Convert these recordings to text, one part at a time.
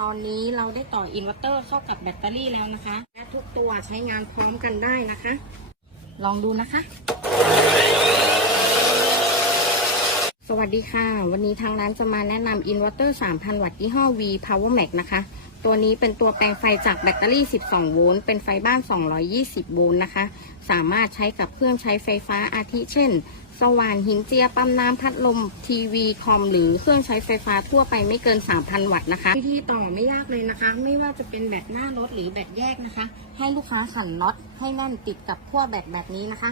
ตอนนี้เราได้ต่ออินเวอร์เตอร์เข้ากับแบตเตอรี่แล้วนะคะ และทุกตัวใช้งานพร้อมกันได้นะคะ ลองดูนะคะ ส วัสดีค่ะ วันนี้ทางร้านจะมาแนะนำอินเวอร์เตอร์ 3,000 วัตต์ยี่ห้อ V Power Max นะคะ ตัวนี้เป็นตัวแปลงไฟจากแบตเตอรี่ 12 โวลต์ เป็นไฟบ้าน 220 โวลต์นะคะ สามารถใช้กับเครื่องใช้ไฟฟ้าอาทิเช่น สว่านหินเจีย ปั๊มน้ำพัดลม ทีวี คอม หรือเครื่องใช้ไฟฟ้าทั่วไปไม่เกิน 3,000 วัตต์นะคะ วิธีต่อไม่ยากเลยนะคะ ไม่ว่าจะเป็นแบตหน้ารถหรือแบตแยกนะคะ ให้ลูกค้าขันน็อตให้แน่นติดกับขั้วแบตแบบนี้นะคะ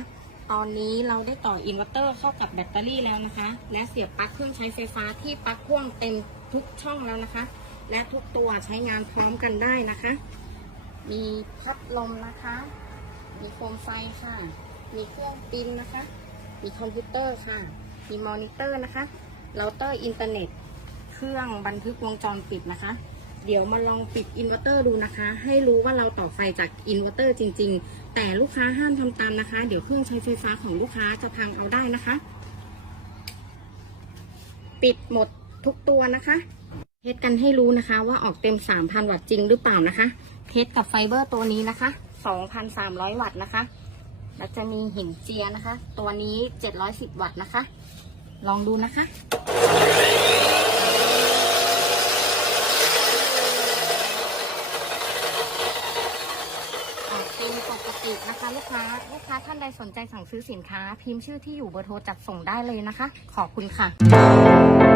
ตอนนี้เราได้ต่ออินเวอร์เตอร์เข้ากับแบตเตอรี่แล้วนะคะ และเสียบปลั๊กเครื่องใช้ไฟฟ้าที่ปลั๊กพ่วงเต็มทุกช่องแล้วนะคะ และทุกตัวใช้งานพร้อมกันได้นะคะ มีพัดลมนะคะ มีโคมไฟค่ะ มีเครื่องปริ้นนะคะ มีคอมพิวเตอร์ค่ะ มีมอนิเตอร์นะคะเราเตอร์อินเทอร์เน็ต เครื่องบันทึกวงจรปิดนะคะ เดี๋ยวมาลองปิดอินเวอร์เตอร์ดูนะคะ ให้รู้ว่าเราต่อไฟจากอินเวอร์เตอร์จริง ๆ แต่ลูกค้าห้ามทำตามนะคะ เดี๋ยวเครื่องใช้ไฟฟ้าของลูกค้าจะพังเอาได้นะคะ ปิดหมดทุกตัวนะคะเทสกันให้รู้นะคะ ว่าออกเต็ม 3,000 วัตต์จริงหรือเปล่านะคะเทสกับไฟเบอร์ตัวนี้นะคะ 2,300 วัตต์นะคะ แล้วจะมีหินเจียนะคะ ตัวนี้ 710 วัตต์นะคะ ลองดูนะคะ ออกเป็นปกตินะคะ ลูกค้าลูกค้าท่านใดสนใจสั่งซื้อสินค้า พิมพ์ชื่อที่อยู่เบอร์โทรจัดส่งได้เลยนะคะ ขอบคุณค่ะ